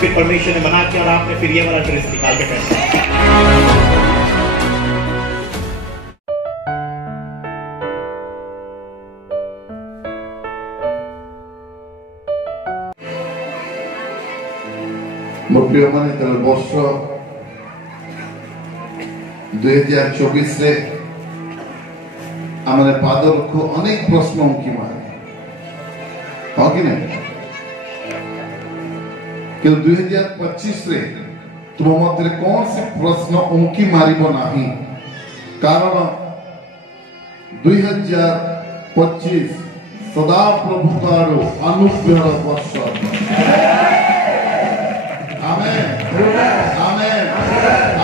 फिर परमेश्वर ने मना किया और आपने फिर ये वाला ड्रेस निकाल के पहना। मोर प्रिय माने तेरे वर्ष 2024 रे आमने पादर को अनेक प्रश्न उनकी मारे हाँ कि नहीं कि 2025 रे तुम मध्य कौन से प्रश्न उनकी मारिबो नाही कारण 2025 सदा प्रभु तारो अनुग्रह वर्ष। आमेन आमेन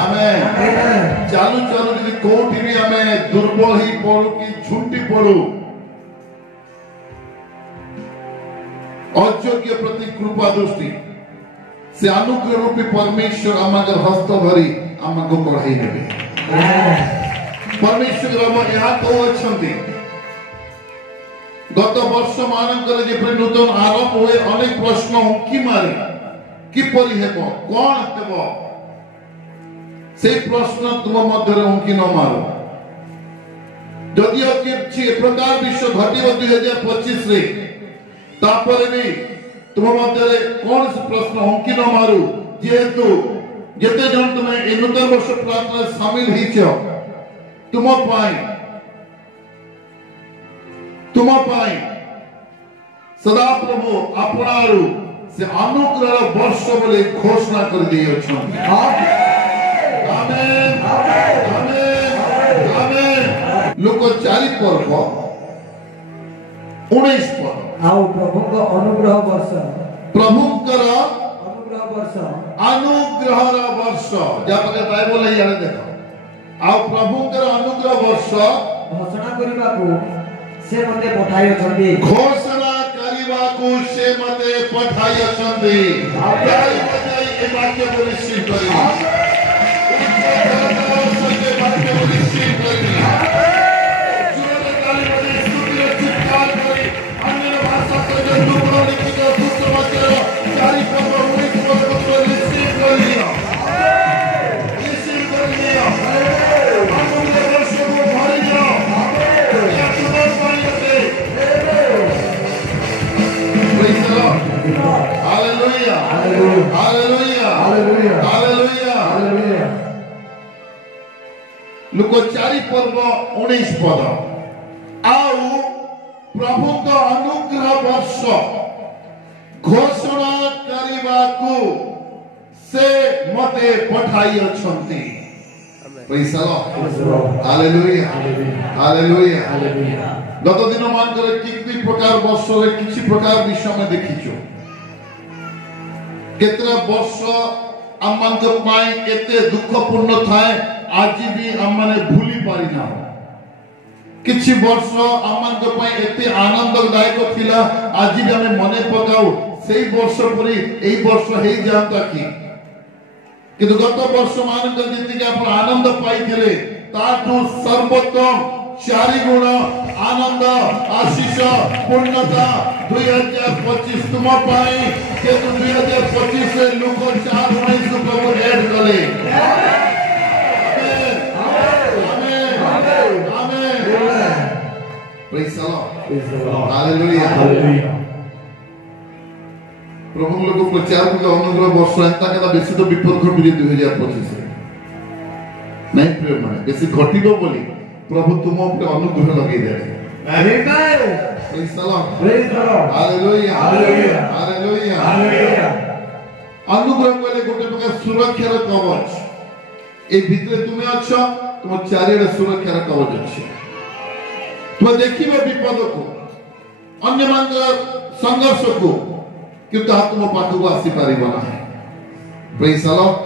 आमेन चालू चालू जी कोठी भी हमें दुर्बल ही पड़ू कि झुंटी पड़ू अयोग्य प्रति कृपा दृष्टि से अनुग्रह रूपी परमेश्वर आमगर हस्त धरी आमको कढ़ाई नेबे। परमेश्वर हम यहाँ को अछंती गत वर्ष मानकर जे नूतन आरंभ हुए अनेक प्रश्न उंकी मारे किपरि हेबो कोन हेबो से प्रश्न तुम मध्य उंकी न मारो जदियो किछि प्रकार विश्व घटिबो 2025 रे तापर भी तुम मध्य कौन से प्रश्न उंकी न मारू जेहेतु जेते जन तुमे ए नूतन वर्ष प्रार्थना शामिल हिचो तुम पाई सदा प्रभु आपणारू से अनुग्रह वर्ष बोले घोषणा कर दी अछंती। आमेन आमेन आमेन लोक 4 पर्व 19 पर्व आओ प्रभु का अनुग्रह वर्ष अनुग्रह वर्ष जब बाइबल यार देखो आओ प्रभु अनुग्रह वर्ष घोषणा करबा को से मते पठाई अछंती घोषणा करबा को से मते पठाई अछंती ताई बजाई ए वाक्य को रिसीव करी सत्य वाक्य को रिसीव करी जोरे ताली बजाई स्तुति चित्कार करी अन्य भाषा को जो टुकड़ो लिखित सूत्र वाक्य 4 पर्व 19 पर्व को रिसीव कर लिया अनुग्रह वर्ष को भर जाओ या तुम्हारे Hallelujah. Hallelujah. Hallelujah. Hallelujah. लुको 4 पर्व 19 पद आउ प्रभु का अनुग्रह वर्ष घोषणा करबा को से मते पठाई अछंती। Praise the Lord. Hallelujah. Hallelujah. गत दिन मान करे कितनी प्रकार वर्ष रे किछि प्रकार विषय में देखिचो केतरा वर्ष आमान को पाई एते दुखपूर्ण थाए आज भी आमाने भूली पारि ना किछि वर्ष आमान को पाई एते आनंददायक थिला आज भी हमें मने पकाऊ सेही वर्ष परी एही वर्ष हेई जानता कि किंतु गत वर्ष मान को जति के आपण आनंद पाइथिले ताठू सर्वोत्तम 4 गुण आनंद आशीष पूर्णता 2025 तुम पाई के 2025 से लोक 4 19 प्रभु ऐड कले। Amen amen amen praise the lord hallelujah प्रभु लोक प्रचार को अनुग्रह वर्ष एंता कदा बेसी तो विपद घटिले 2025 रे नहीं प्रिय माने बेसी घटिबो बोली प्रभु तुम पे अनुग्रह लगे दे। Amen praise the lord hallelujah hallelujah hallelujah hallelujah अनुग्रह बोले गोटे प्रकार सुरक्षार कवच ए भितरे तुमे अछ तुम चारिरे सुरक्षार कवच अछि तुम देखिबे विपद को अन्य मान संघर्ष को कि ता तुम पाखु आसी परिबो ना। प्रेज द लॉर्ड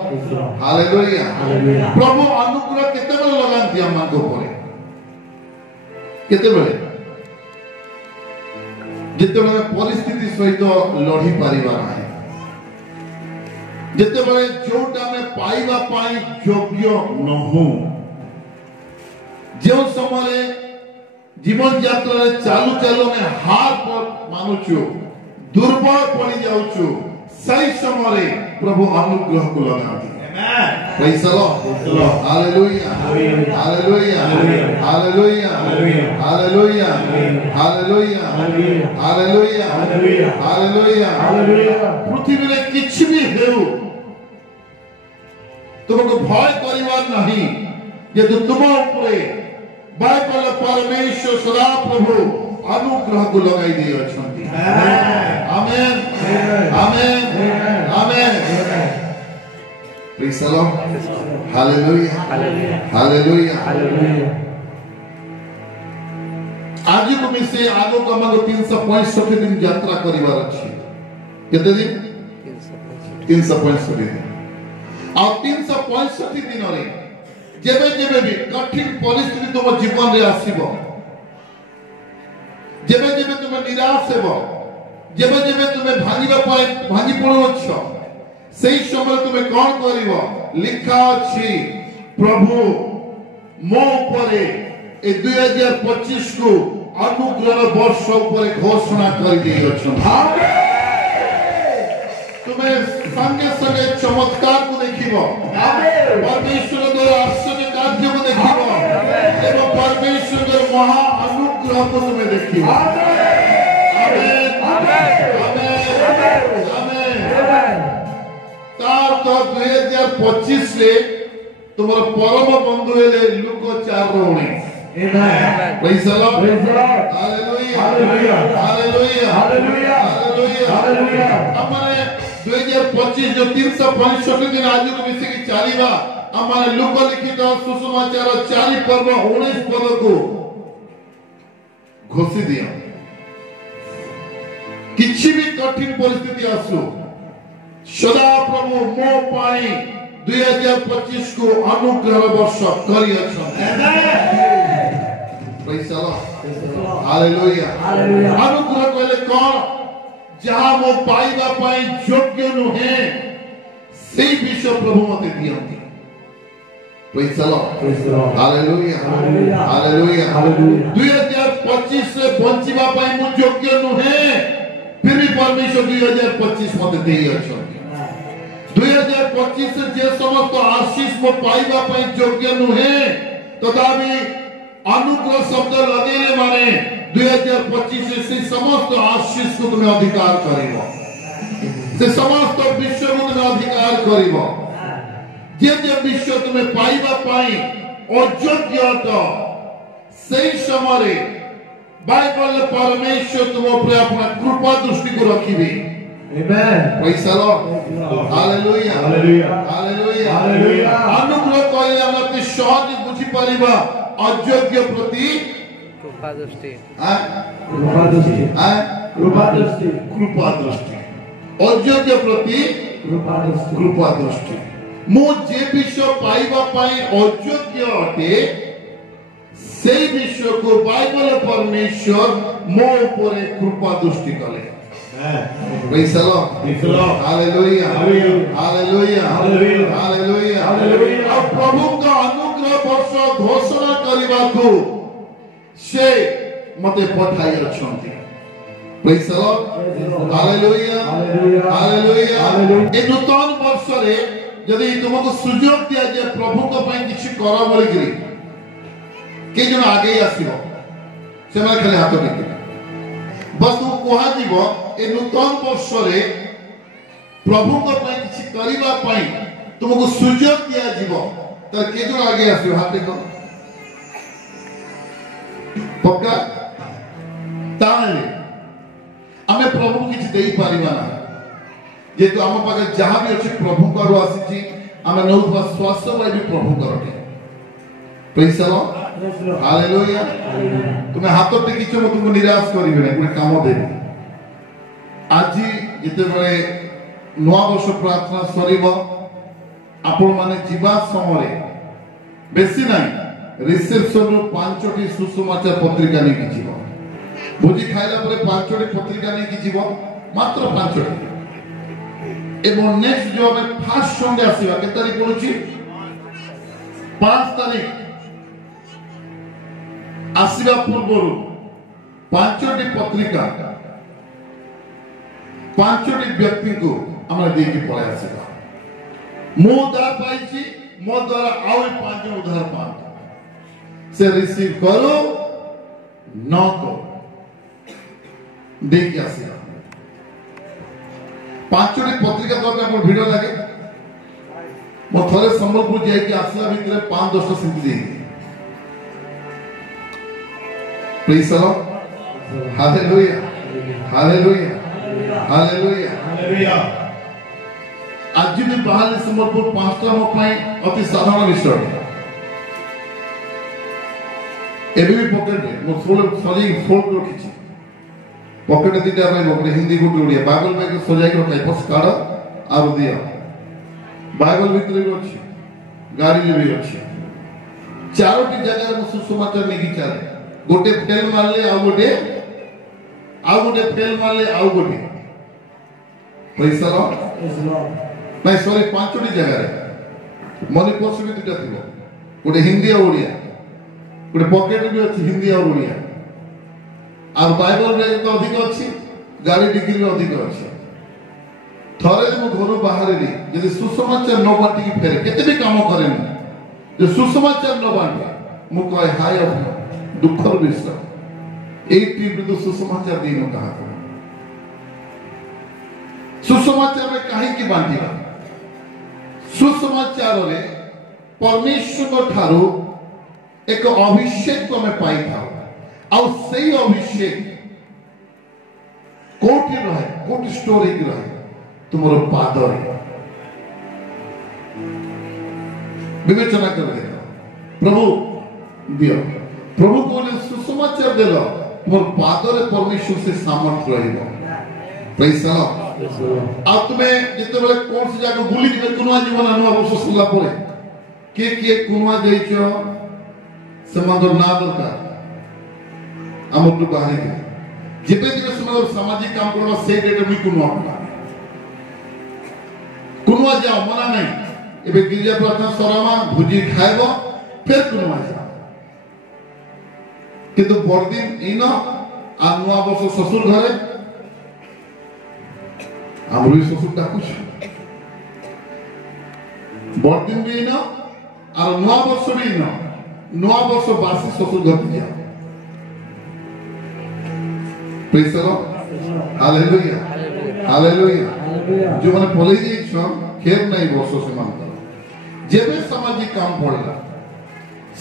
हालेलुया प्रभु अनुग्रह केते बेले लगांती हम को परे केते बेले जेते बेले परिस्थिति सहित लढी परिबा नाही जेते बेले जोटा में पाइबा पाई योग्य न हो जो समय जीवन यात्रा रे चालू चालू में हार पर मानुछु दुर्बल पड़ी जाउछु सही समय प्रभु अनुग्रह को लगाती। Amen. Praise the Lord. Hallelujah. Hallelujah. Hallelujah. Hallelujah. Hallelujah. Hallelujah. Hallelujah. पृथ्वी रे किछि भी हेउ तुमको भय करिवार नहीं जे तुम ऊपरे बाइबल परमेश्वर सदा प्रभु अनुग्रह को लगाई दी अछंती। आमेन amen amen. Praise the Lord. Hallelujah. Hallelujah. आज को मिसे आगो कमागो 365 दिन यात्रा करिवार अछि। केते दिन? 365 दिन। आ 365 दिन रे जेबे जेबे भी कठिन परिस्थिति तुम जीवन रे आसीबो, जेबे जेबे तुम निराश हेबो, जेबे जेबे तुम भांगी पड़ोछ, सही समय तुम कौन करिवो? लिखा अछि प्रभु मो ऊपरे ए 2025 को अनुग्रह वर्ष ऊपरे घोषणा कर दी अछन। तुम्हें संगे संगे चमत्कार को देखिबो, परमेश्वर द्वारा आश्चर्य कार्य को देखिबो एवं परमेश्वर द्वारा महा अनुग्रह को तुम्हें देखिबो। आमेन आमेन आमेन आमेन। तार तो 2025 रे तुम्हारा परम बंधु हेले look 4:19। Amen. Praise the Lord. Hallelujah. Hallelujah. Hallelujah. हमारे 2025 जो 365 दिन आज को मिसे की चालीवा हमारे लूक लिखित सुसमाचार 4 पर्व 19 पद को घोषित दिया। किसी भी कठिन परिस्थिति आसु सदा प्रभु मो पाई 2025 को अनुग्रह वर्ष करी अछन। Praise the Lord. Hallelujah. अनुग्रह कहले कौन? जहां मो पाइबा पाई योग्य नुहे सेही विषय प्रभु मते दियंती। Praise the Lord. Hallelujah. Hallelujah. 2025 से बंचिबा पाई मु योग्य नुहे फिर भी परमेश्वर 2025 मते देई अछन। 2025 से जे समस्त आशीष मो पाइबा पाई योग्य नुहे तथापि अनुग्रह शब्द लगेले माने 2025 से समस्त आशीष को तुम्हें अधिकार करिवो, से समस्त विश्व को तुम्हें अधिकार करिवो। जे जे विश्व तुम्हें पाइबा पाई अयोग्य तो सही समय बाइबल परमेश्वर तुम ऊपर अपना कृपा दृष्टि को रखिबे। Amen. Praise the Lord. Hallelujah. Hallelujah. अनुग्रह कहले हमते सहज बुझी परिबा अयोग्य प्रति कृपा दृष्टि अयोग्य प्रति कृपा दृष्टि मो जे विषय पाइबा पाई अयोग्य अटे से विषय को बाइबल परमेश्वर मो ऊपर कृपा दृष्टि कले। Praise the Lord. Hallelujah. Hallelujah. Hallelujah. अब प्रभु का अनुग्रह वर्ष घोषणा करिबा को से मते पठाई अछंती। Praise the Lord. Hallelujah. Hallelujah. ए नूतन वर्ष रे यदि तुमको सुयोग दिया जे प्रभु को पई किछि करा बोली करी के जन आगे आसीबो से माने खाली हाथ टेके बस तू कोहा जीवो ए नूतन वर्ष रे प्रभु को पई किछि करिबा पई तुमको सुयोग दिया जीवो त के जन आगे आसीबो हाथ टेको पक्का ताले आमे प्रभु किछि देई परिबा ना जे तो हम पाके जहां भी अछि प्रभु करो आसी आमे नौवा स्वास्थ्य वाई भी प्रभु करते। Praise the lord. हालेलुया। तुमे हाथ टेकी छ तुमको निराश करिवे ना कोन काम देबे आज जते बळे नवा वर्ष प्रार्थना सरीबो आपण माने जीवा समय बेसी नाही रिसेप्शन रो 5टी सुसमाचार पत्रिका नै कि जीवो भोजी खाइला परे 5टी पत्रिका नै कि जीवो मात्र 5टी एवं नेक्स्ट जो हमें फास्ट संडे आसीबा के तारीख पड़ुची 5 तारीख आसीबा पूर्वरु 5टी पत्रिका 5टी व्यक्ति को हमरा देकी पळे आसीबा मु उद्धार पाई मो द्वारा आउ 5 जन उद्धार पा से रिसीव करो न करो देख आसिया 5टी पत्रिका द्वारा मोर भिडियो लागे मो थरे संबलपुर जाय कि आसला भितरे 5-10 सिंधी दे प्लीज चलो हालेलुया हालेलुया हालेलुया हालेलुया आज भी बाहर संबलपुर 5टा मो पाई अति साधारण विषय एबी भी पॉकेट में मो सोल सजी फोल्ड रखिछि पॉकेट दिटा में मोके हिंदी को ओडिया बाइबल में सजाई के रखाई बस काढ आरो दिया बाइबल भीतर भी अछि गाड़ी भी अछि चारोटी जगह में सुसमाचार नहीं चले गोटे फेल मारले आ गोटे फेल मारले आ गोटे पैसा लो नहीं सॉरी 5टी जगह रे मणिपुर भी दुटा थिबो गोटे हिंदी और ओडिया गोटे पॉकेट भी अछि हिंदी और ओडिया और बाइबल में तो अधिक अछि गाड़ी डिग्री में अधिक अछि थरे मु घर बाहर रे यदि सुसमाचार न बांटी की फेरे केते भी काम करे जे सुसमाचार न बांटे मु कहे हाय दुखर विषय एटी बिंदु सुसमाचार दिन कहा सुसमाचार में काहे की बांटीबा सुसमाचार रे परमेश्वर ठारू एक अभिषेक को में पाई था और सही अभिषेक कोठी रहे कोठी स्टोरी की रहे तुम्हारे पादर विवेचना कर देखो प्रभु दियो प्रभु को सुसमाचार देलो तुम पादर परमेश्वर से सामर्थ रहेगा प्रेज द लॉर्ड अब तुम्हें जिते बेले कौन सी जगह बुली दिबे कुनवा जीवन अनुभव अवश्य सुनला परे के कुनवा देइछो समादर ना दरकार हमर लोग बाहर के जेबे दिबे समादर सामाजिक काम करबा से डेट में कुनवा जाओ मना नहीं एबे गिरजा प्रार्थना सरामा भुजी खाइबो फिर कुनवा जाओ किंतु बरदिन इनो आ नुआ वर्ष ससुर घरे हमरो ससुर डाकुछ बरदिन भी इनो और नुआ वर्ष भी इनो नुआ वर्ष बासी ससुर घर जाओ praise the lord hallelujah hallelujah जो माने बोले जी खेर नहीं वर्ष से मानता जेबे सामाजिक काम पड़ला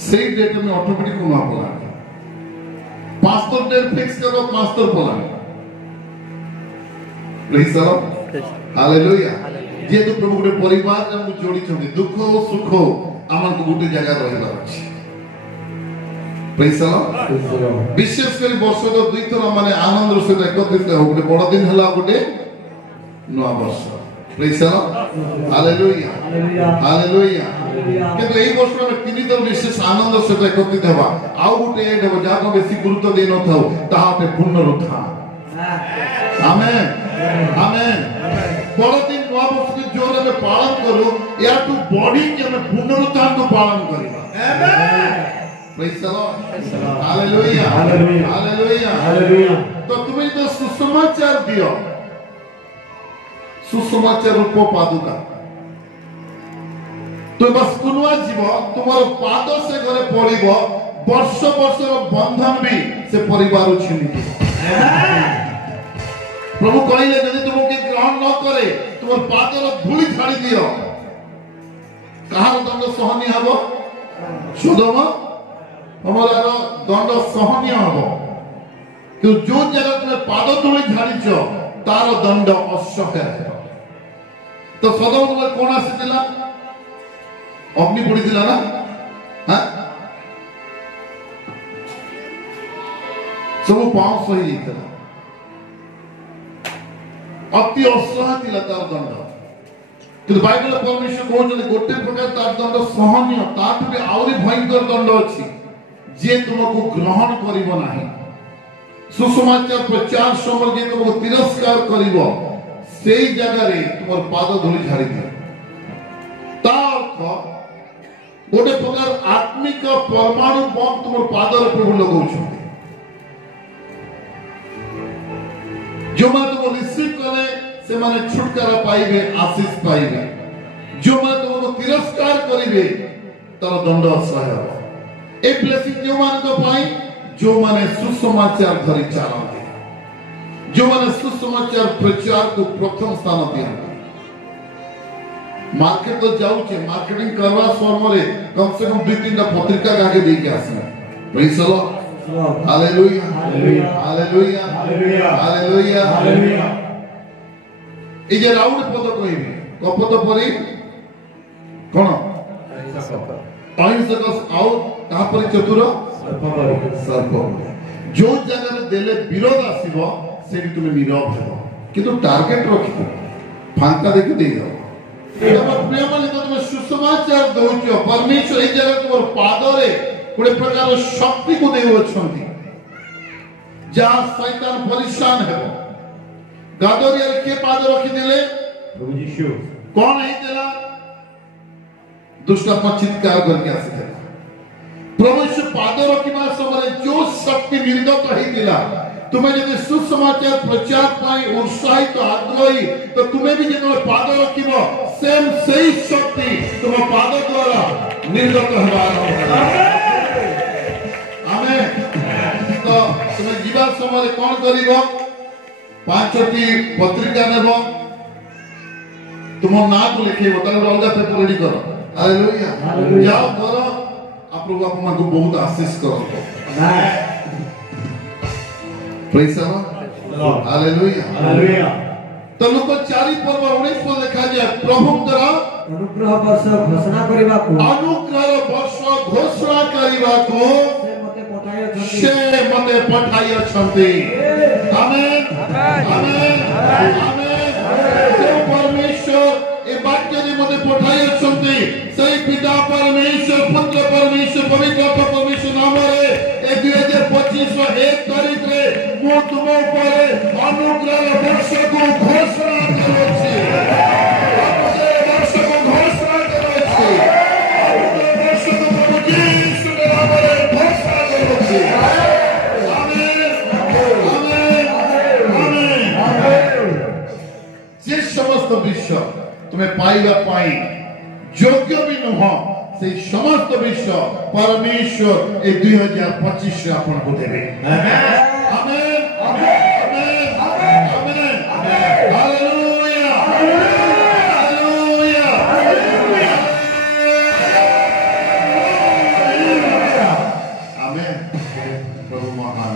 सही डेट में ऑटोमेटिक कुनवा पड़ा पास्टर डेट फिक्स करो पास्टर बोला प्रेज द लॉर्ड हालेलुया जे तो प्रभु के परिवार हम जोड़ी छथि दुख और सुख हमन को गुटे जगह रहला अछि प्रेज द लॉर्ड विशेष कर वर्ष तो दुई थर माने आनंद से एकत्रित हो गुटे बड़ दिन हला गुटे नवा वर्ष praise the lord hallelujah hallelujah किंतु एई वर्ष में तीन थर विशेष आनंद से एकत्रित हेबा आउ गुटे एड हो जाको बेसी गुरुत्व दे न थाउ ताहाते पुनरुत्थान आमेन आमेन बड़ दिन नवा वर्ष के जोर में पालन करू या तू बॉडी के में पुनरुत्थान को पालन करिबा आमेन praise the lord hallelujah hallelujah hallelujah तो तुम्हें तो सुसमाचार दियो सुसमाचार रूप पादुका तो बस कुनवा जीव तुम्हारो पाद से घरे पड़िबो वर्ष वर्ष बंधन भी से परिवार छिनि प्रभु कहले यदि तुमके ग्रहण न करे तुम पादर धूली छाड़ी दियो कहार दंड सहनीय हबो सुदम हमारा दंड सहनीय हबो कि जो जगह तुम पाद धूली छाड़ीछ तार दंड असह्य है तो सदम तुम कोन आसीतिला अग्नि पड़ीतिला ना हां सब पांच सही इतला अति असह्य थिला तार दंड कि बाइबल परमेश्वर कहउछन गोटे प्रकार तार दंड सहनीय ताठ भी आउरी भयंकर दंड अछि जे तुमको ग्रहण करिवो नाही सुसमाचार प्रचार समय जे तुमको तिरस्कार करिवो सेई जगह रे तुमर पाद धूली झाड़ी दियो ता अर्थ गोटे प्रकार आत्मिक परमाणु बम तुमर पाद रे प्रभु लगाउछन जो माने तुम रिसीव करे से माने छुटकारा पाइबे आशीष पाइबे जो माने तुमको तिरस्कार करिवे तर दंड असह्य हो ए ब्लेसिंग जो मान को पाई जो माने सुसमाचार धरि चलते जो माने सुसमाचार प्रचार को प्रथम स्थान दियंते मार्केट तो जाउचे मार्केटिंग करवा समरे कम से कम 2-3 पत्रिका आगे दे के आसना praise the lord hallelujah hallelujah hallelujah hallelujah hallelujah ए जे राउंड पद कहिबे कपत परी कोन अहिंसक आउ तापरी चतुर सर्प जो जगह देले विरोध आसीबो सेठी तुमे नीरव हेबो किंतु टार्गेट रखिबो फांका देखि दे जाओ प्रेम तुम सुसमाचार दौच परमेश्वर ये जगह तुम पादरे गोटे प्रकार शक्ति को देउछंती जहाँ शैतान परेशान है गादरिया के पाद रखी देले प्रभु यीशु कौन है तेरा दुष्टात्मा चित्कार करके आसीथे प्रभु यीशु पाद रखिबा समय जो शक्ति निर्गत होइतिला तुम्हें यदि सुसमाचार प्रचार पाई उत्साहित तो आग्रही तो तुम्हें भी जो पाद रखिबो सेम सही शक्ति तुम पाद द्वारा निर्गत हेबार आमेन तो तुम्हें जीवा समय कौन करिबो 5टी पत्रिका नेबो तुम नाम लिखेबो तार अलगा पेपर रेडी करो हालेलुया जाओ करो आप लोग आपको को बहुत आशीष करो praise the lord hallelujah hallelujah तो लोक 4 पर्व 19 पर लिखा जाए प्रभु द्वारा अनुग्रह वर्ष घोषणा करिबा को से मते पठाई छथि आमेन आमेन आमेन से परमेश्वर ए वाक्य जे मते पठाई छथि सही पिता परमेश्वर पुत्र परमेश्वर पवित्र आत्मा परमेश्वर नाम रे ए 2025 1 तारीख रे मो तुम ऊपर अनुग्रह वर्ष को घोषणा करो छी वर्ष को घोषणा करो छी वर्ष को प्रभु यीशु के नाम रे घोषणा करो छी आमेन आमेन आमेन जे समस्त विश्व तुम्हें पाइबा पाई योग्य भी नुह से समस्त विश्व परमेश्वर ए 2025 से आपन को देबे आमेन amen amen amen hallelujah hallelujah amen प्रभु महान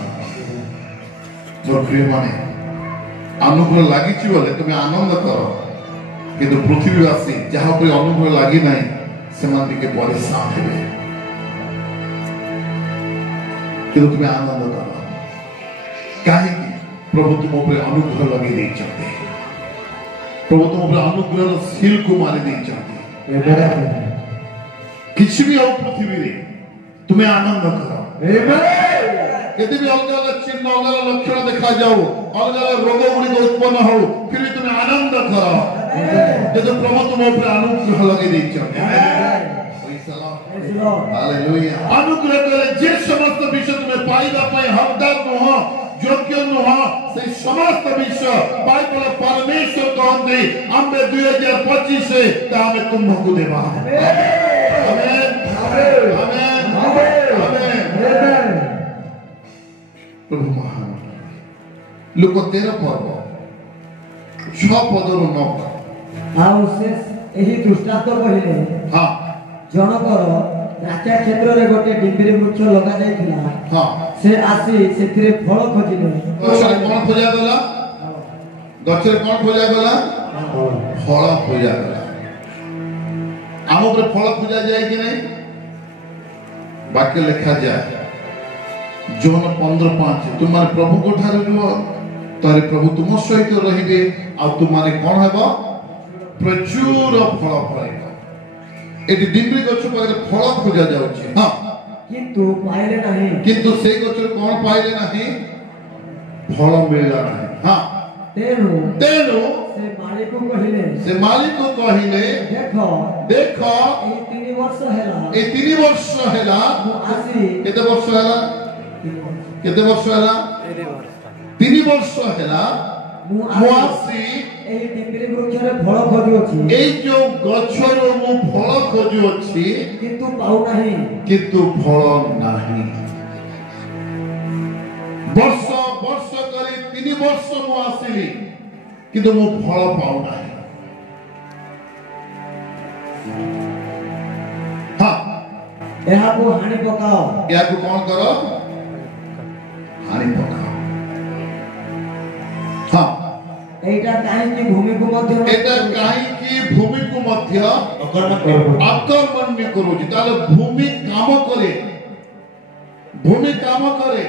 मोर प्रिय माने अनुग्रह लागिछि बोले तुमे आनंद करो किंतु पृथ्वीवासी जहाँ पर अनुग्रह लगी ना से परेशान हे कि तुम्हें आनंद कर कहीं प्रभु तुम अनुग्रह लगे प्रभु तुम अनुग्रह सील को मारी किसी भी हो पृथ्वी तुम्हें आनंद कर यदि भी अलग अलग चिन्ह अलग अलग लक्षण देखा जाओ अलग अलग रोग गुड़िक उत्पन्न हो फिर भी तुम्हें आनंद कर जब प्रभु तुम अनुग्रह लगे अनुग्रह करे जे समस्त विषय तुम्हें पाइबा हकदार नुह योग्य नुह से समस्त विषय बाइबल परमेश्वर कहते आमे 2025 से तामे तुमको देवा आमेन आमेन आमेन प्रभु महान लोक 13 पर्व 6 पदर 9 आउ से एही दृष्टांत कहिले हां जनकर द्राक्षा क्षेत्र रे गोटे डिंबरी वृक्ष लगा जायतिला हां से आसी सेथिरे फल खोजिले गछरे कोन खोजा गला गछरे कोन खोजा गला फल खोजा गला आम ऊपर फल खोजा जाय कि नहीं वाक्य लिखा जाए जोन 15:5 तुम माने प्रभु को ठारे रुओ तारे प्रभु तुम सहित रहिबे आ तुम माने कोन हेबो प्रचुर फल फळेबो एटी डिंबरी गछ पर फल खोजा जाउची हां किंतु पाइले नहीं किंतु से गछ कोन पाइले नहीं फल मिलला नहीं हां तेनु तेनु से मालिक को कहिले देखो देखो ए 3 वर्ष हैला ए 3 वर्ष हैला आसी केते वर्ष हैला केते वर्ष हैला 3 वर्ष हैला ମୁଁ ଆସି ଏହି ଡିମ୍ବିରି ବୃକ୍ଷରେ ଫଳ ଖୋଜୁଅଛି, ଏଇ ଯୋଉ ଗଛରୁ ମୁଁ ଫଳ ଖୋଜୁଅଛି କିନ୍ତୁ ପାଉନାହିଁ। କିନ୍ତୁ ଫଳ ନାହିଁ। ବର୍ଷ ବର୍ଷ କରି 3 ବର୍ଷ ମୁଁ ଆସିଲି କିନ୍ତୁ ମୁଁ ଫଳ ପାଉନାହିଁ। ଏହାକୁ ହାଣି ପକାଅ। ଏହାକୁ କଣ କର? ହାଣି ପକାଅ। ଏଇଟା କାହିଁକି ଭୂମିକୁ ମଧ୍ୟ এটা কাহিকি ভূমিକୁ ମଧ୍ୟ ଆକ୍ରମଣ କରୁଛି। ତାହେଲେ ଭୂମି କାମ କରେ, ଭୂମି କାମ କରେ,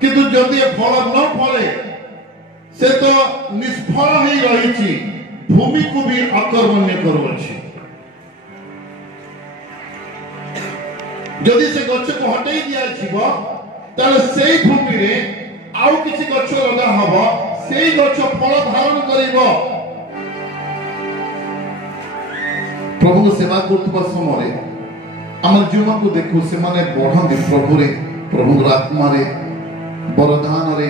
କିନ୍ତୁ ଯଦି ଫଳ ନ ଫଳେ ସେ ତ ନିଷ୍ଫଳ ହେଇ ରହିଛି, ଭୂମିକୁ ବି ଆକ୍ରମଣ କରୁଅଛି। ଯଦି ସେ ଗଛକୁ ହଟେଇ ଦିଆଯିବ ତାହେଲେ ସେଇ ଭୂମିରେ ଆଉ କିଛି ଗଛ ଲଗା ହବ, ସେଇ ଗଛ ଫଳ ଧାରଣ କରିବ। ପ୍ରଭୁଙ୍କ ସେବା କରୁଥିବା ସମୟରେ ଆମର ଯେଉଁମାନଙ୍କୁ ଦେଖୁ ସେମାନେ ବଢନ୍ତି ପ୍ରଭୁରେ, ପ୍ରଭୁଙ୍କର ଆତ୍ମାରେ, ବରଦାନରେ,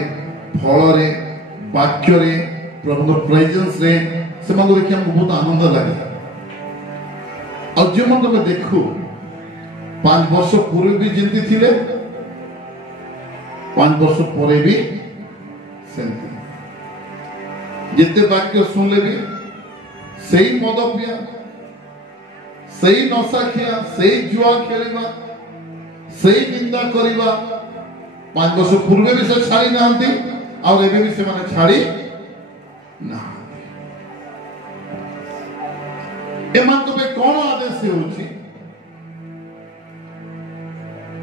ଫଳରେ, ବାକ୍ୟରେ, ପ୍ରଭୁଙ୍କ ପ୍ରେଜେନ୍ସରେ, ସେମାନଙ୍କୁ ଦେଖି ଆମକୁ ବହୁତ ଆନନ୍ଦ ଲାଗେ। ଆଉ ଯେଉଁମାନଙ୍କୁ ଆମେ ଦେଖୁ 5 ବର୍ଷ ପୂର୍ବେ ବି ଯେମିତି ଥିଲେ, 5 ବର୍ଷ ପରେ ବି ସେମିତି, ଯେତେ ବାକ୍ୟ ଶୁଣିଲେ ବି ସେଇ ମଦ ପିଆ, ସେଇ ନଶା ଖିଆ, ସେଇ ଜୁଆ ଖେଳିବା, ସେଇ ନିନ୍ଦା କରିବା। 5 ବର୍ଷ ପୂର୍ବେ ବି ସେ ଛାଡ଼ି ନାହାନ୍ତି, ଆଉ ଏବେ ବି ସେମାନେ ଛାଡ଼ି ନାହାନ୍ତି। ଏମାନଙ୍କ ପାଇଁ କଣ ଆଦେଶ ହେଉଛି?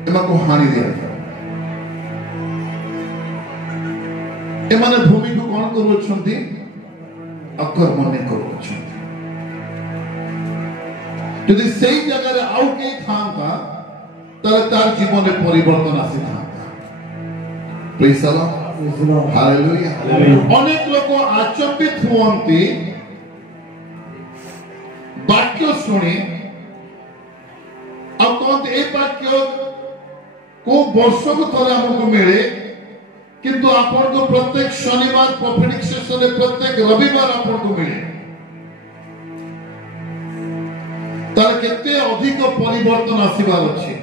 ଏମାନଙ୍କୁ ହାଣି ଦିଆଯାଏ। ଏମାନେ ଭୂମିକୁ କଣ କରୁଅଛନ୍ତି? ଆକ୍ରମଣ କରୁଅଛନ୍ତି। ଯଦି ସେଇ ଜାଗାରେ ଆଉ କେହି ଥାନ୍ତା ତାହେଲେ ତାର ଜୀବନରେ ପରିବର୍ତ୍ତନ ଆସିଥାନ୍ତା। ପ୍ରେଜ୍ ଦ ଲର୍ଡ, ହାଲେଲୁୟା। ଅନେକ ଲୋକ ଆଚମ୍ବିତ ହୁଅନ୍ତି ବାକ୍ୟ ଶୁଣି, ଆଉ କହନ୍ତି ଏ ବାକ୍ୟ କୋଉ ବର୍ଷକୁ ଥରେ ଆମକୁ ମିଳେ, କିନ୍ତୁ ଆପଣଙ୍କୁ ପ୍ରତ୍ୟେକ ଶନିବାର ପ୍ରଫେଟିକ ସେସନରେ ପ୍ରତ୍ୟେକ ରବିବାର ଆପଣଙ୍କୁ ମିଳେ। ତାର କେତେ ଅଧିକ ପରିବର୍ତ୍ତନ ଆସିବାର ଅଛି,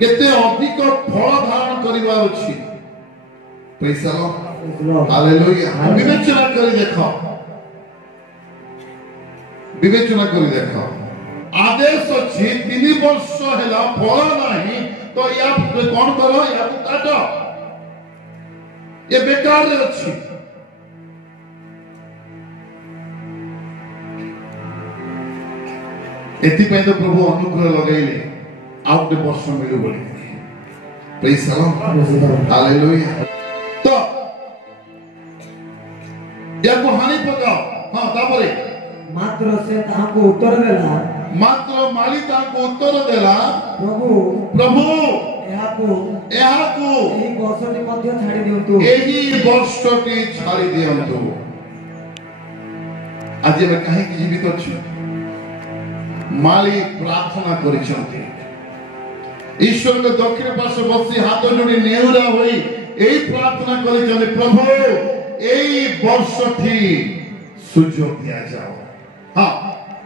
କେତେ ଅଧିକ ଫଳ ଧାରଣ କରିବାର ଅଛି। ପ୍ରେଜ୍ ଦ ଲର୍ଡ, ହାଲେଲୁୟା। ବିବେଚନା କରି ଦେଖ, ବିବେଚନା କରି ଦେଖ। ଆଦେଶ ଅଛି 3 ବର୍ଷ ହେଲା ଫଳ ନାହିଁ ତ ୟା କଣ କର? ୟାକୁ କାଟ, ଏ ବେକାରରେ ଅଛି। ଏଥିପାଇଁ ତ ପ୍ରଭୁ ଅନୁଗ୍ରହ ଲଗାଇଲେ ଆଉ ଗୋଟେ ବର୍ଷ ମିଳୁ ବୋଲି। ପ୍ରେଜ୍ ଦ ଲର୍ଡ, ହାଲେଲୁୟା। ତ ୟାକୁ ହାଣି ପକାଅ। ତାପରେ ମାତ୍ର ସେ ତାହାକୁ ଉତ୍ତର ଦେଲା, ମାତ୍ର ମାଳି ତାଙ୍କୁ ଉତ୍ତର ଦେଲା, ପ୍ରଭୁ ଏହାକୁ ଏହି ବର୍ଷଟି ମଧ୍ୟ ଛାଡ଼ି ଦିଅନ୍ତୁ। ଏହି ବର୍ଷଟି ଛାଡ଼ି ଦିଅନ୍ତୁ। ଆଜି ଆମେ କାହିଁକି ଜୀବିତ ଅଛୁ? ମାଳି ପ୍ରାର୍ଥନା କରିଛନ୍ତି, ଈଶ୍ୱରଙ୍କ ଦକ୍ଷିଣ ପାର୍ଶ୍ୱ ବସି ହାତ ଯୋଡ଼ି ନେହୁରା ହୋଇ ଏହି ପ୍ରାର୍ଥନା କରିଛନ୍ତି, ପ୍ରଭୁ ଏହି ବର୍ଷଟି ସୁଯୋଗ ଦିଆଯାଉ।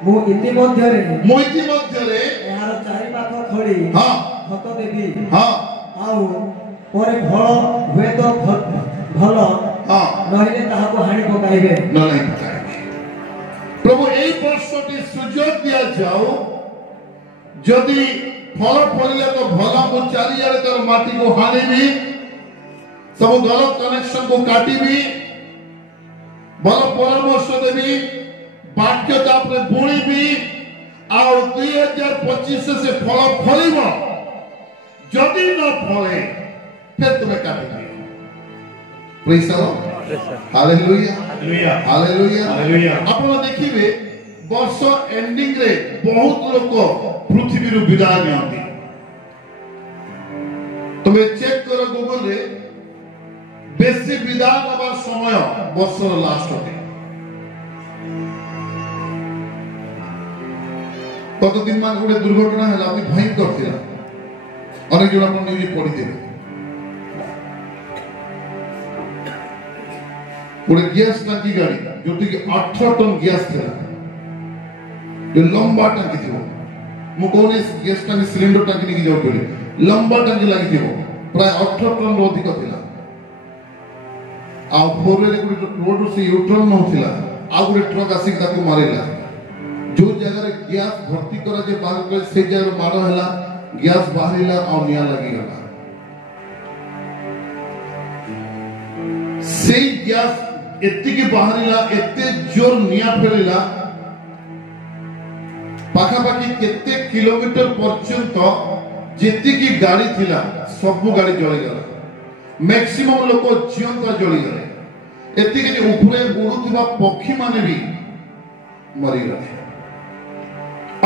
ମୁଁ ଇତିମଧ୍ୟରେ ଏହାର ଚାରିପାଖ ଖୋଳି ଖତ ଦେବି, ଆଉ ପରେ ଫଳ ହୁଏତ ଭଲ ନହେଲେ ତାହାକୁ ହାଣି ପକାଇବେ। ପ୍ରଭୁ এই ବର୍ଷଟି ସୁଯୋଗ ଦିଆଯାଉ, ଯଦି ଫଳ ଫଳିଲେ ତ ଭଲ, ମୁଁ ଚାରିଆଡ଼େ ତାର ମାଟିକୁ ହାଣିବି, ସବୁ ଗଲତ କନେକ୍ସନକୁ କାଟିବି, ଭଲ ପରାମର୍ଶ ଦେବି, ବାକ୍ୟ ତାପରେ ବୁଣିବି, ଆଉ 2025 ସେ ଫଳ ଫଳିବ। ଯଦି ନ ଫଳେ ଫେର ତୁମେ କାଟିବି। ପ୍ରେଜ୍ ଦ ଲର୍ଡ, ହାଲେଲୁୟା, ହାଲେଲୁୟା। ଆପଣ ଦେଖିବେ ବର୍ଷ ଏଣ୍ଡିଂ ରେ ବହୁତ ଲୋକ ପୃଥିବୀରୁ ବିଦାୟ ନିଅନ୍ତି। ତୁମେ ଚେକ୍ କର ଗୁଗଲ ରେ, ବେଶୀ ବିଦାୟ ନେବା ସମୟ ବର୍ଷର ଲାଷ୍ଟ ଅଟେ। কতদিন মান গোটে দুর্ঘটনা হল, অতি ভয়ঙ্কর ছিল, অনেক জন আপনার নিউজ পড়িদেবে। गोटे गैस टांकी गाड़ी जो 18 टन गैस था जो लंबा टांकी थी मु कहूनी गैस टांकी सिलिंडर टांकी नहीं जाऊ बोली लंबा टांकी लगी थी प्राय 18 टन रो अधिक थिला आ फोरवे रे गोटे रोड से यूटर्न न थिला आ गोटे ट्रक आसी ताको मारिला जो जगह रे गैस भर्ती करा जे बाहर कर से जगह मारो हला गैस बाहरिला और निया लगी गला से गैस एत्ती की बाहरिला एत्ते जोर निया फेलिला पाखा पाखी केते किलोमीटर पर्यंत जेती की गाड़ी थिला सब गाड़ी जली गला मैक्सिमम लोक जीवंता जली गले एत्ती के ऊपरे उड़ुथिबा पक्षी माने भी मरी गले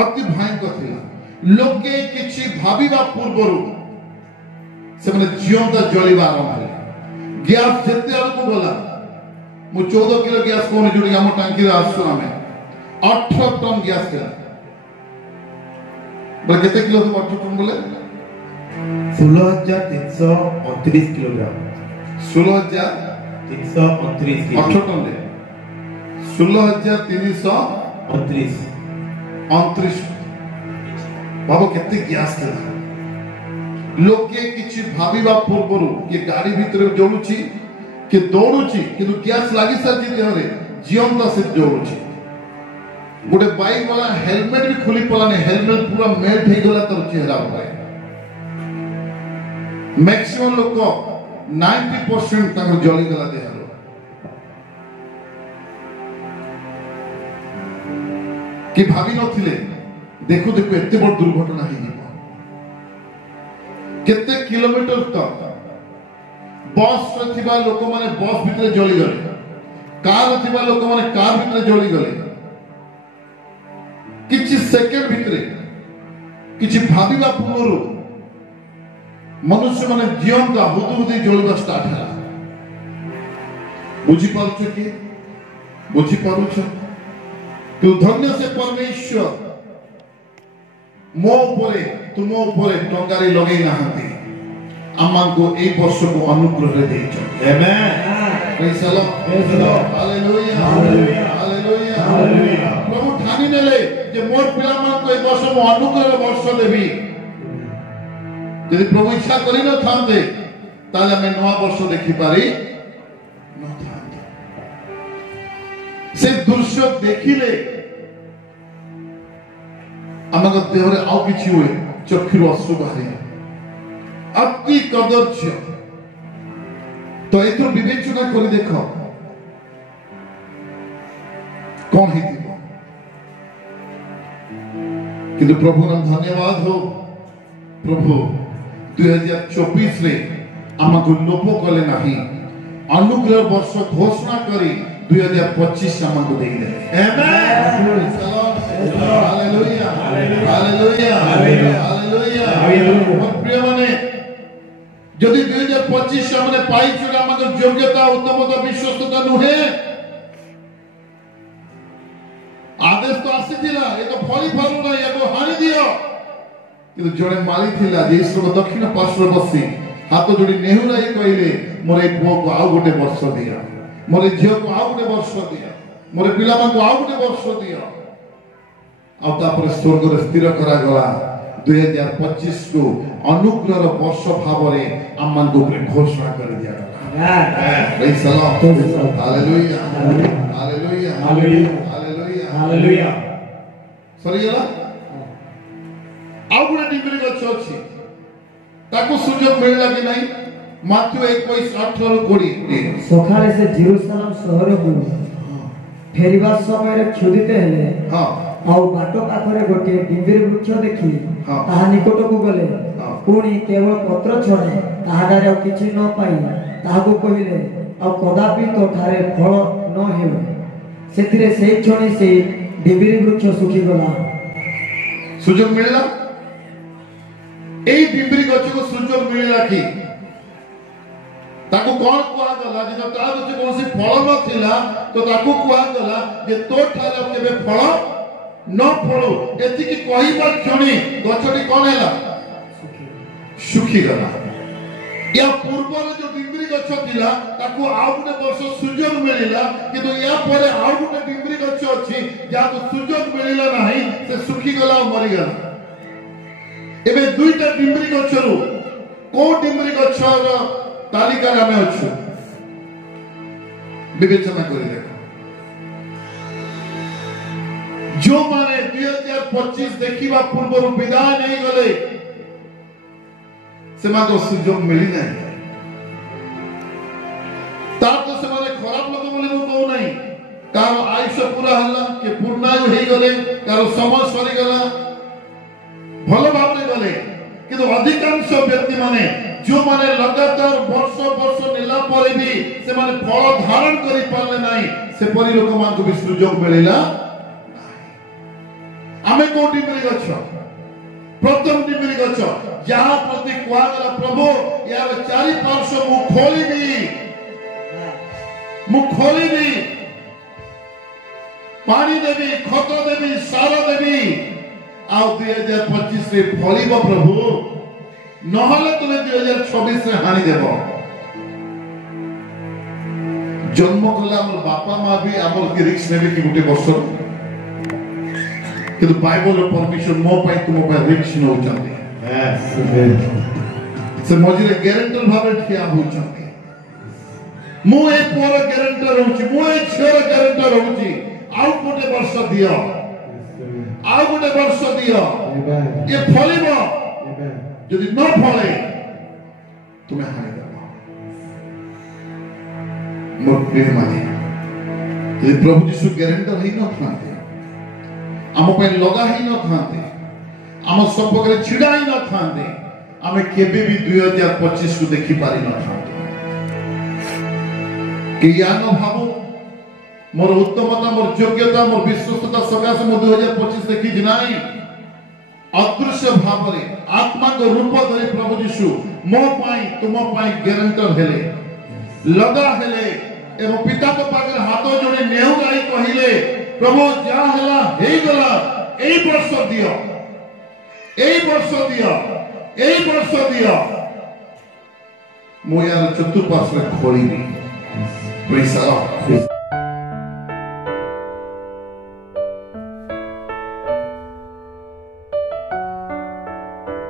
अति भयंकर थिला लोके किछि भाबिबा पूर्वरु से माने जीवंता जलिबा आरंभ होला गैस जेते आलको बोला मु 14 किलो गैस कोन जुडी हम टांकी रे आसु हमें 18 टन गैस थिला बोले कितने किलो तुम 18 टन बोले 16,329 किलोग्राम 16,329 किलो 18 टन रे 16,329 बाबा कितने गैस थिला लोके किछि भाबिबा पूर्वरु कि गाड़ी भीतर जोडुची कि दौड़ुची किंतु गैस लागि साथी देहरे जीवंता से जोडुची गोटे बाइक वाला हेलमेट भी खुली पला नहीं हेलमेट पूरा मेल्ट हो गला तर चेहरा ऊपर मैक्सिमम लोग 90% तक जली गला देहरो कि भाभी नथिले देखो देखो एते बड़ दुर्घटना ही केते किलोमीटर तक बस रे थिबा लोक माने बस भीतर जली गले कार रे थिबा लोक माने कार भीतर जली गले किछि सेकेंड भीतर किछि भाबिबा पूर्वरु मनुष्य माने जीवंता हुदुहुदी जलिबा स्टार्ट होला बुझी पारुछ कि बुझी पारुछ तू धन्य से परमेश्वर मो उपरे तुम उपरे टंगारी लगै नाहंती अम्मा को ए वर्ष को अनुग्रह रे देइछो amen praise the lord hallelujah hallelujah hallelujah प्रभु ठानी नेले जे मोर पिला मान को ए वर्ष मो अनुग्रह वर्ष देबी यदि प्रभु इच्छा करि न थांते ताले हम नवा वर्ष देखि पारी न थांते से दृश्य देखिले आमक देहरे आउ किछि होय चक्षुर अश्रु बाहरे अति कदर्य तो एथुर विवेचना कर देख कौन ही किंतु प्रभु नाम धन्यवाद हो प्रभु 2024 रे आमको लोप कले नहीं अनुग्रह वर्ष घोषणा करी 2025 आमको देई दे आमेन हालेलुया हालेलुया हालेलुया प्रिय माने जदि 2025 हमने पाई चुरा मतलब योग्यता उत्तमता विश्वस्तता नुहे आदेश तो आसी थिला ए तो फली फलु ना या को हानि दियो कि जणे माली थिला देशर दक्षिण पार्श्व बसी हाथ जोड़ी नेहुराई कहले मोरे पुओ को आउ गोटे वर्ष दिया मोरे झियो को आउ गोटे वर्ष दिया मोरे पिला मा को आउ गोटे वर्ष दिया आ तापर स्वर्ग रे स्थिर करा गला 2025 को अनुग्रह वर्ष भावरे आमान को घोषणा कर दिया गला praise the lord hallelujah hallelujah hallelujah hallelujah सरियला आउ गुडे डिग्री गछ अछि ताको सुजोग मिलला कि नहीं माथ्यू 21:18-20 सकाळे से जेरूशलेम शहर को फेरिबा समय रे क्षुदित हेले हां आउ बाटो पाखरे गोटे डिंबिर वृक्ष देखि हाँ। ताहा निकट को गले हाँ। पुणी केवल पत्र छणे ताहाडारे आ किछि न पाई ताहाको कहिले आ कदापि तो ठारे फल न हेउ सेथिरे सेई छणी से डिंबिर वृक्ष सुखी गला सुजोग मिलला एई डिंबिरी गछ को सुजोग मिलला कि ताको कोन कुआ गला जे ता गछ कोनसी फल न थिला तो ताको कुआ गला जे तो ठारे केबे फल न फलो एति की कहि पर क्षणी गछटी कोन हैला सुखी गला या पूर्व जो डिम्बरी गछ थिला ताको आउ गुटे वर्ष सुजोग मिलिला किंतु या परे आउ गुटे डिम्बरी गछ अछि जाको सुजोग मिलिला नाही से सुखी गला और मरि गला एबे दुईटा डिम्बरी गछरु को डिम्बरी गछर तालिका में अछु विवेचना करि देखो जो माने 2025 देखिबा पूर्व विदाय नहीं गले सेमा को सुजोग मिली नहीं तार तो सेमाने खराब लोग बोले मु कहू नहीं कार आयुष पूरा हल्ला के पूर्णायु हे गले कार समय सरी गला भलो भाव रे गले किंतु अधिकांश व्यक्ति माने जो माने लगातार वर्ष वर्ष नेला परे भी से माने फल धारण करि पाले नहीं से परि लोक मान को भी सुजोग मिलिला आमे कोटी मिली गछ प्रथम डिम्बरी गछ जहाँ प्रति कुआगला प्रभु यार चारि पार्श्व मु खोलिबी पानी देवी खत देवी सार देवी आउ 2025 रे फलिब प्रभु नहले तुमे 2026 रे हानि देब जन्म कला हमर बापा मां भी हमर के रिक्स नेबे कि गुटे वर्ष किंतु बाइबल परमिशन मो पाई तुम पाई रिक्स न होचंती से मझिरे ग्यारंटर भाबे ठिया होचंती मु ए पोर ग्यारंटर होची मु ए छोर ग्यारंटर होची आउ गोटे वर्ष दियो आउ गोटे वर्ष दियो ये फलिबो यदि न फले तुम्हें हानि देबो मोर प्रिय माने यदि प्रभु यीशु ग्यारंटर ही न थाते आम पे लगा ही न थाते आम संपर्क छिड़ा ही न थाते आम केबे भी 2025 को देखि पारि न थाते कि या न भाबो मोर उत्तमता मोर योग्यता मोर विश्वस्तता सकाश मो 2025 देखि जिनाई अदृश्य भाव रे आत्मा को रूप धरि प्रभु यीशु मो पाई तुम पाई ग्यारंटर हेले लगा हेले एवं पिता को पाकर हाथ जोड़ी नेहुराई कहिले प्रभु जा हला हे गला एई वर्ष दियो एई वर्ष दियो एई वर्ष दियो मो यार चतुर्पार्श्व खोलिबी प्रेज द लॉर्ड।